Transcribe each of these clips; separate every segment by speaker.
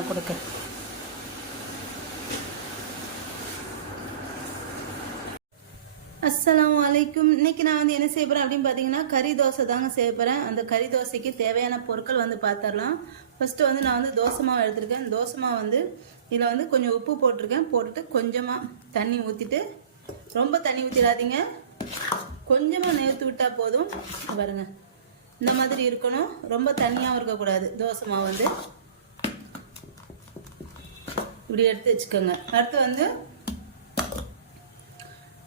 Speaker 1: நான் கொடுக்குறேன். அஸ்லாம் அலைக்கும். இன்னைக்கு நான் வந்து என்ன செய்ய போகிறேன் அப்படின்னு பார்த்தீங்கன்னா கறி தோசை தாங்க செய்ய போகிறேன் அந்த கறி தோசைக்கு தேவையான பொருட்கள் வந்து பார்த்துடலாம் ஃபஸ்ட்டு வந்து நான் வந்து தோசை மாவு எடுத்திருக்கேன். தோசை மாவு வந்து இதில் வந்து கொஞ்சம் உப்பு போட்டிருக்கேன். போட்டுட்டு கொஞ்சமாக தண்ணி ஊற்றிட்டு ரொம்ப தண்ணி ஊற்றிடாதீங்க கொஞ்சமாக நேர்த்து விட்டால் போதும். பாருங்க. இந்த மாதிரி இருக்கணும். ரொம்ப தண்ணியாகவும் இருக்கக்கூடாது. தோசை மாவு வந்து. இப்படி எடுத்து வச்சுக்கோங்க. அடுத்து வந்து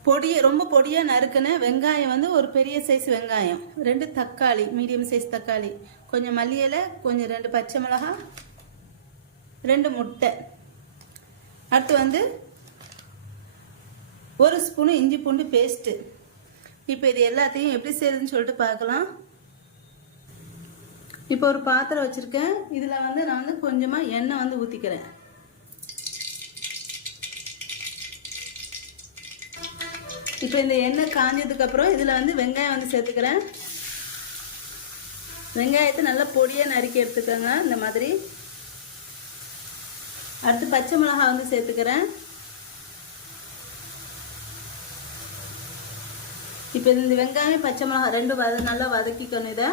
Speaker 1: பொடியை ரொம்ப பொடியாக நறுக்குன வெங்காயம் வந்து ஒரு பெரிய சைஸ் வெங்காயம். ரெண்டு தக்காளி மீடியம் சைஸ் தக்காளி. கொஞ்சம் மல்லியலை கொஞ்சம் ரெண்டு பச்சை மிளகாய் ரெண்டு முட்டை. அடுத்து வந்து ஒரு ஸ்பூனு இஞ்சி பூண்டு பேஸ்ட்டு இப்போ இது எல்லாத்தையும் எப்படி செய்யுதுன்னு சொல்லிட்டு பார்க்கலாம். இப்போ ஒரு பாத்திரம் வச்சுருக்கேன். இதில் வந்து நான் வந்து கொஞ்சமாக எண்ணெய் வந்து ஊற்றிக்கிறேன் இப்போ இந்த எண்ணெய் காஞ்சதுக்கப்புறம் இதில் வந்து வெங்காயம் வந்து சேர்த்துக்கிறேன். வெங்காயத்தை நல்லா பொடியாக நறுக்கி எடுத்துக்கோங்க இந்த மாதிரி. அடுத்து பச்சை மிளகாய் வந்து சேர்த்துக்கிறேன். இப்போ இந்த வெங்காயம் பச்சை மிளகாய் ரெண்டும் வத நல்லா வதக்கிக்கணும் இதை.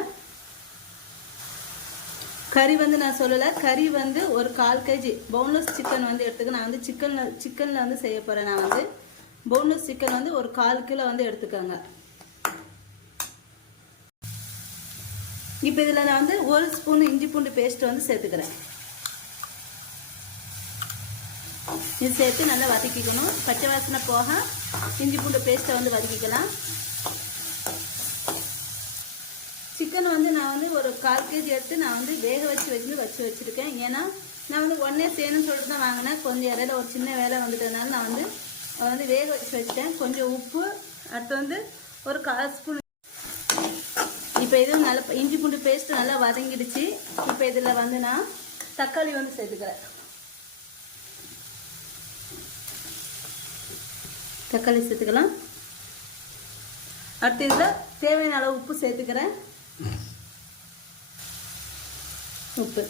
Speaker 1: கறி வந்து நான் சொல்லலை கறி வந்து ஒரு கால் கேஜி. பவுன்லெஸ் சிக்கன் வந்து எடுத்துக்க நான் வந்து சிக்கனில் சிக்கனில் வந்து செய்ய போகிறேன் நான் வந்து. போன்லெஸ் சிக்கன் வந்து ஒரு கால் கிலோ வந்து எடுத்துக்கோங்க. இப்போ இதில் நான் வந்து ஒரு ஸ்பூன் இஞ்சி பூண்டு பேஸ்ட் வந்து சேர்த்துக்கிறேன். இது சேர்த்து நல்லா வதக்கிக்கணும். பச்சை வாசனை போக இஞ்சி பூண்டு பேஸ்ட்டை வந்து வதக்கிக்கலாம். சிக்கன் வந்து நான் வந்து ஒரு கால் கேஜி எடுத்து நான் வந்து வேக வச்சு வச்சு வச்சு வச்சுருக்கேன். ஏன்னா நான் வந்து ஒன்றே செய்யணும்னு சொல்லிட்டு தான் வாங்கினேன். கொஞ்சம் இடையில ஒரு சின்ன வேலை வந்துட்டதுனால நான் வந்து அதை வந்து வேக வச்சு வச்சிட்டேன். கொஞ்சம் உப்பு அடுத்து வந்து ஒரு கால் ஸ்பூன். இப்போ இது நல்லா இஞ்சி பூண்டு பேஸ்ட்டு நல்லா வதங்கிடுச்சு. இப்போ இதில் வந்து நான் தக்காளி வந்து சேர்த்துக்கிறேன். தக்காளி சேர்த்துக்கலாம். அடுத்து இதில் தேவையான அளவு உப்பு சேர்த்துக்கிறேன். உப்பு.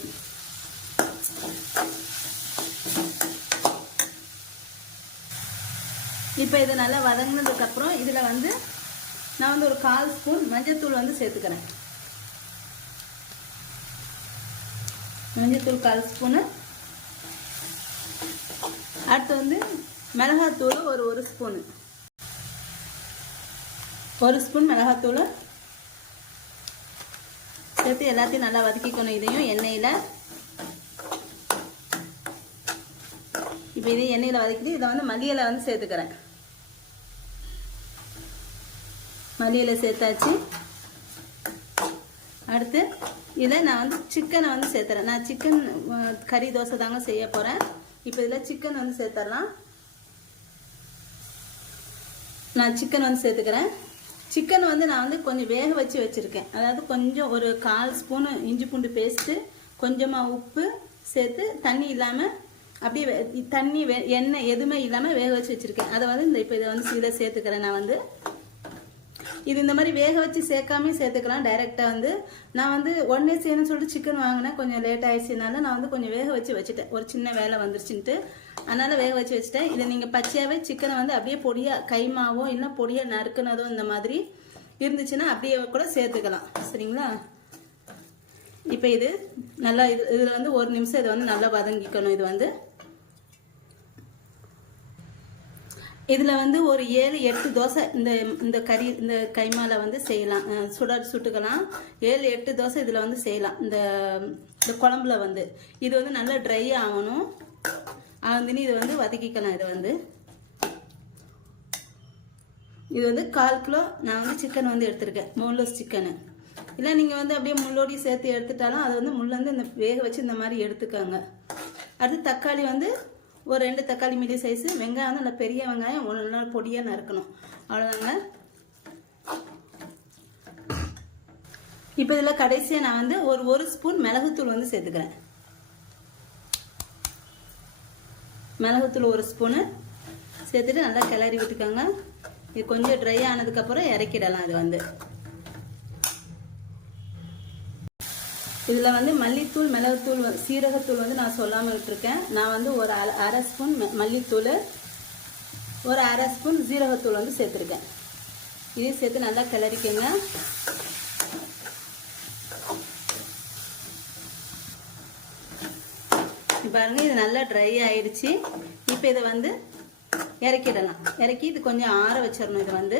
Speaker 1: இப்போ இது நல்லா வதங்கினதுக்கப்புறம் இதில் வந்து நான் வந்து ஒரு கால் ஸ்பூன் மஞ்சத்தூள் வந்து சேர்த்துக்கிறேன். மஞ்சத்தூள் கால் ஸ்பூனு. அடுத்து வந்து மிளகாத்தூள் ஒரு ஒரு ஸ்பூனு. ஒரு ஸ்பூன் மிளகாத்தூள். சேர்த்து எல்லாத்தையும் நல்லா வதக்கிக்கணும் இதையும் எண்ணெயில். இப்போ இதையும் எண்ணெயில் வதக்கிட்டு இதை வந்து மல்லியில் வந்து சேர்த்துக்கிறேன். மல்லியில் சேர்த்தாச்சு. அடுத்து இதை நான் வந்து சிக்கனை வந்து சேர்த்துறேன். நான் சிக்கன் கறி தோசை தாங்க செய்ய போகிறேன் இப்போ இதில் சிக்கன் வந்து சேர்த்துடலாம். நான் சிக்கன் வந்து சேர்த்துக்கிறேன். சிக்கன் வந்து நான் வந்து கொஞ்சம் வேக வச்சு வச்சுருக்கேன். அதாவது கொஞ்சம் ஒரு கால் ஸ்பூனு இஞ்சி பூண்டு பேஸ்ட்டு கொஞ்சமாக உப்பு சேர்த்து தண்ணி இல்லாமல் அப்படியே தண்ணி வே எண்ணெய் எதுவுமே இல்லாமல் வேக வச்சு வச்சுருக்கேன். அதை வந்து இந்த இப்போ இதை வந்து இதை சேர்த்துக்கிறேன் நான் வந்து. இது இந்த மாதிரி வேக வச்சு சேர்க்காம சேர்த்துக்கலாம். டைரெக்டாக வந்து நான் வந்து ஒன்னே செய்யணும்னு சொல்லிட்டு சிக்கன் வாங்கினேன். கொஞ்சம் லேட் ஆயிடுச்சுனால நான் வந்து கொஞ்சம் வேக வச்சு வச்சுட்டேன். ஒரு சின்ன வேலை வந்துருச்சுன்ட்டு. அதனால் வேக வச்சு வச்சுட்டேன். இதை நீங்கள் பச்சையாகவே சிக்கனை வந்து அப்படியே பொடியாக கைமாவோ இல்லை பொடியாக நறுக்குனதோ இந்த மாதிரி இருந்துச்சுன்னா அப்படியே கூட சேர்த்துக்கலாம். சரிங்களா? இப்போ இது நல்லா இது இதில் வந்து ஒரு நிமிஷம் இதை வந்து நல்லா வதங்கிக்கணும். இது வந்து இதில் வந்து ஒரு ஏழு எட்டு தோசை இந்த இந்த கறி இந்த கைமால வந்து செய்யலாம். அஹ் சுட சுட்டுக்கலாம். ஏழு எட்டு தோசை இதில் வந்து செய்யலாம். இந்த இந்த குழம்புல வந்து. இது வந்து நல்லா ட்ரை ஆகணும். ஆகுதுன்னு இதை வந்து வதக்கிக்கலாம் இதை வந்து. இது வந்து கால் கிலோ நான் வந்து சிக்கன் வந்து எடுத்திருக்கேன். மோன்லெஸ் சிக்கனு இல்லை நீங்கள் வந்து அப்படியே முள்ளோடி சேர்த்து எடுத்துட்டாலும் அது வந்து முள்ளேருந்து இந்த வேக வச்சு இந்த மாதிரி எடுத்துக்கோங்க. அடுத்து தக்காளி வந்து ஒரு ரெண்டு தக்காளி மீடியம் சைஸு வெங்காயம் வந்து நல்லா பெரிய வெங்காயம் ஒன்று நாள் பொடியாக நறுக்கணும். அவ்வளோதாங்க இப்போ இதில் கடைசியாக நான் வந்து ஒரு ஒரு ஸ்பூன் மிளகுத்தூள் வந்து சேர்த்துக்கிறேன். மிளகுத்தூள் ஒரு ஸ்பூனு சேர்த்துட்டு நல்லா கிளறி விட்டுக்கோங்க. இது கொஞ்சம் ட்ரை ஆனதுக்கப்புறம் இறக்கிடலாம் இது வந்து. இதில் வந்து மல்லித்தூள் மிளகுத்தூள் சீரகத்தூள் வந்து நான் சொல்லாமல் விட்டுருக்கேன். நான் வந்து ஒரு அரை அரை ஸ்பூன் மல்லித்தூள் ஒரு அரை ஸ்பூன் ஜீரகத்தூள் வந்து சேர்த்துருக்கேன். இதையும் சேர்த்து நல்லா கிளறிக்கங்க. பாருங்க இது நல்லா ட்ரை ஆயிடுச்சு. இப்போ இதை வந்து இறக்கிடலாம். இறக்கி இது கொஞ்சம் ஆற வச்சிடணும் இது வந்து.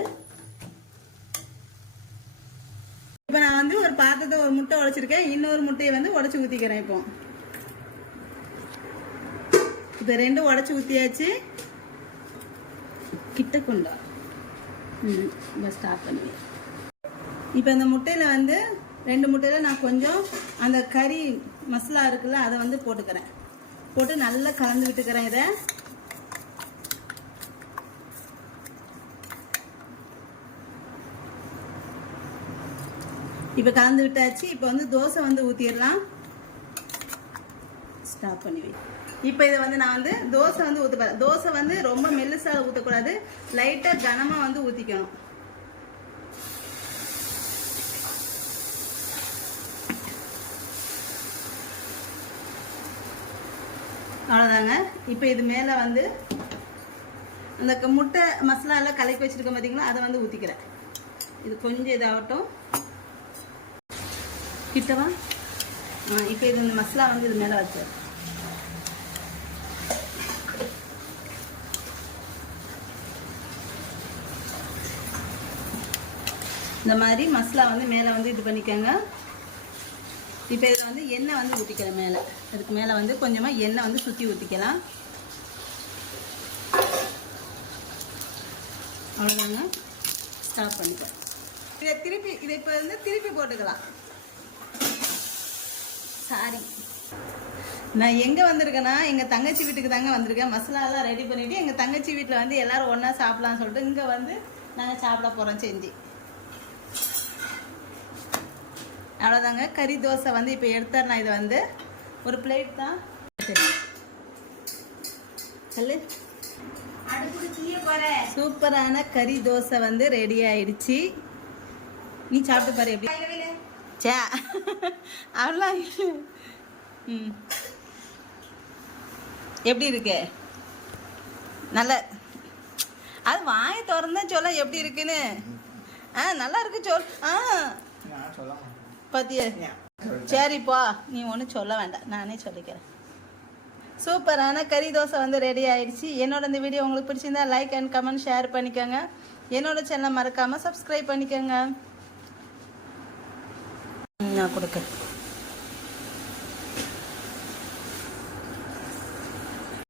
Speaker 1: இப்போ நான் வந்து ஒரு பாத்திரத்தை ஒரு முட்டை உடைச்சிருக்கேன். இன்னொரு முட்டையை வந்து உடச்சி ஊற்றிக்கிறேன் இப்போ. இப்போ ரெண்டும் உடச்சி ஊற்றியாச்சு கிட்ட கொண்டா ம் இப்போ ஸ்டார்ட் பண்ணுவேன் இப்போ இந்த முட்டையில் வந்து ரெண்டு முட்டையில் நான் கொஞ்சம் அந்த கறி மசாலா இருக்குல்ல அதை வந்து போட்டுக்கிறேன். போட்டு நல்லா கலந்து விட்டுக்கிறேன் இதை. இப்போ கலந்து விட்டாச்சு. இப்போ வந்து தோசை வந்து ஊற்றிடலாம் ஸ்டாப் பண்ணி வை. இப்போ இதை வந்து நான் வந்து தோசை வந்து ஊற்ற தோசை வந்து ரொம்ப மெல்லுசாக ஊற்றக்கூடாது லைட்டாக கனமாக வந்து ஊற்றிக்கணும் அவ்வளோதாங்க இப்போ இது மேலே வந்து அந்த க- முட்டை மசாலாலாம் கலக்கி வச்சிருக்கோம் பார்த்தீங்களா அதை வந்து ஊற்றிக்கிறேன் இது கொஞ்சம் இதாகட்டும். கிட்டவா? இப்போ இது இந்த மசாலா வந்து இது மேலே வச்சு. இந்த மாதிரி மசாலா வந்து மேலே வந்து இது பண்ணிக்கோங்க. இப்போ இதில் வந்து எண்ணெய் வந்து ஊற்றிக்கலாம் மேலே. அதுக்கு மேலே வந்து கொஞ்சமாக எண்ணெய் வந்து சுற்றி ஊற்றிக்கலாம் அவ்வளோதாங்க ஸ்டாப் பண்ணிக்கலாம் இதை திருப்பி இதை இப்போ வந்து திருப்பி போட்டுக்கலாம். சாரி நான் எங்கே வந்திருக்கேன்னா எங்கள் தங்கச்சி வீட்டுக்கு தாங்க வந்திருக்கேன். மசாலாலாம் ரெடி பண்ணிவிட்டு எங்கள் தங்கச்சி வீட்டில் வந்து எல்லோரும் ஒன்றா சாப்பிட்லான்னு சொல்லிட்டு இங்கே வந்து நாங்கள் சாப்பிட போகிறோம் செஞ்சு. அவ்வளோதாங்க கறி தோசை வந்து இப்போ எடுத்துறேன். இதை வந்து ஒரு பிளேட் தான் சொல்லு. சூப்பரான கறி தோசை வந்து ரெடி ஆயிடுச்சு. நீ சாப்பிட்டு பாரு எப்படி. சே அவ்வளோ ம். எப்படி இருக்கு? நல்ல அது வாய திறந்தா சொல்ல எப்படி இருக்குன்னு. ஆ நல்லா இருக்கு சொல். ஆ. பத்தியா. சரிப்பா நீ ஒன்றும் சொல்ல வேண்டாம். நானே சொல்லிக்கிறேன். சூப்பரான கறி தோசை வந்து ரெடி ஆயிடுச்சு. என்னோட இந்த வீடியோ உங்களுக்கு பிடிச்சிருந்தா லைக் அண்ட் கமெண்ட் ஷேர் பண்ணிக்கோங்க. என்னோட சேனலை மறக்காமல் சப்ஸ்கிரைப் பண்ணிக்கோங்க. நான் கொடுக்குறேன்